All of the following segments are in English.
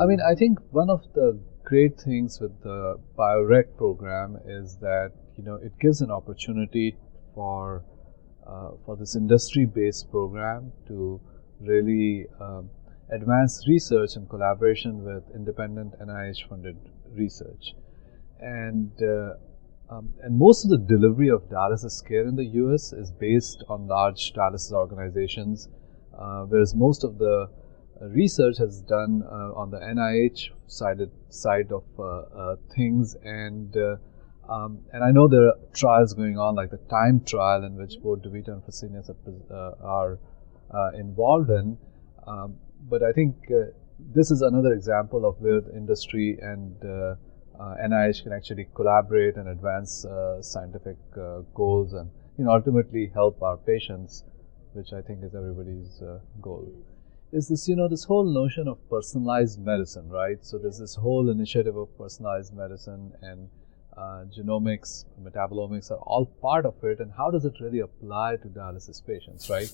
I mean, I think one of the great things with the BioReG program is that, it gives an opportunity for this industry-based program to really advance research in collaboration with independent NIH-funded research. And most of the delivery of dialysis care in the US is based on large dialysis organizations, whereas most of the research is done on the NIH side of things, and I know there are trials going on, like the TIME trial, in which both DeVita and Fresenius are involved in. But I think this is another example of where the industry and NIH can actually collaborate and advance scientific goals, and ultimately help our patients, which I think is everybody's goal. Is this this whole notion of personalized medicine, right? So there's this whole initiative of personalized medicine, and genomics, metabolomics are all part of it. And how does it really apply to dialysis patients, right?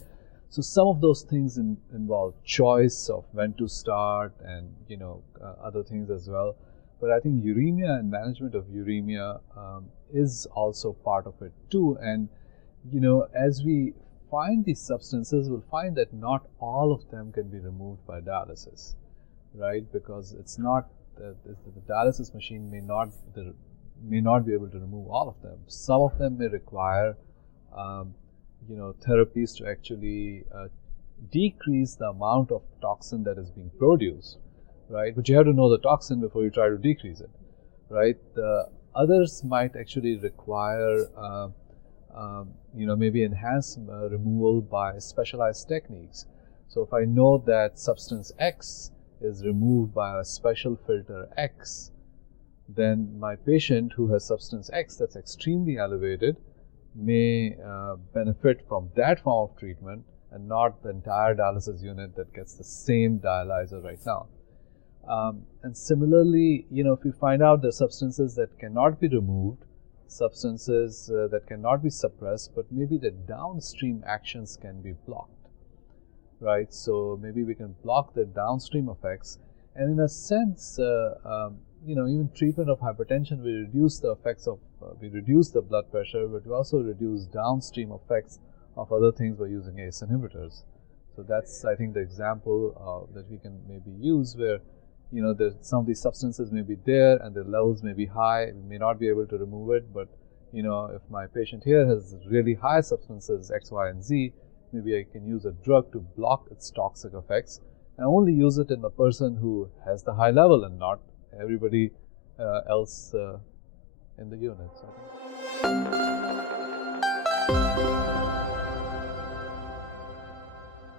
So some of those things involve choice of when to start, and other things as well. But I think uremia and management of uremia is also part of it too. And as we find these substances, we'll find that not all of them can be removed by dialysis, right? Because it's not the dialysis machine may not be able to remove all of them. Some of them may require therapies to actually decrease the amount of toxin that is being produced, right? But you have to know the toxin before you try to decrease it, right? The others might actually require maybe enhanced removal by specialized techniques. So if I know that substance X is removed by a special filter X, then my patient who has substance X that's extremely elevated may benefit from that form of treatment, and not the entire dialysis unit that gets the same dialyzer right now. And similarly, if you find out there are substances that cannot be removed, substances that cannot be suppressed, but maybe the downstream actions can be blocked, right? So maybe we can block the downstream effects, and in a sense, even treatment of hypertension, we reduce the effects of, we reduce the blood pressure, but we also reduce downstream effects of other things by using ACE inhibitors. So that's, I think, the example that we can maybe use, where some of these substances may be there and their levels may be high. We may not be able to remove it, but if my patient here has really high substances X, Y, and Z, maybe I can use a drug to block its toxic effects, and only use it in the person who has the high level and not everybody else in the unit. So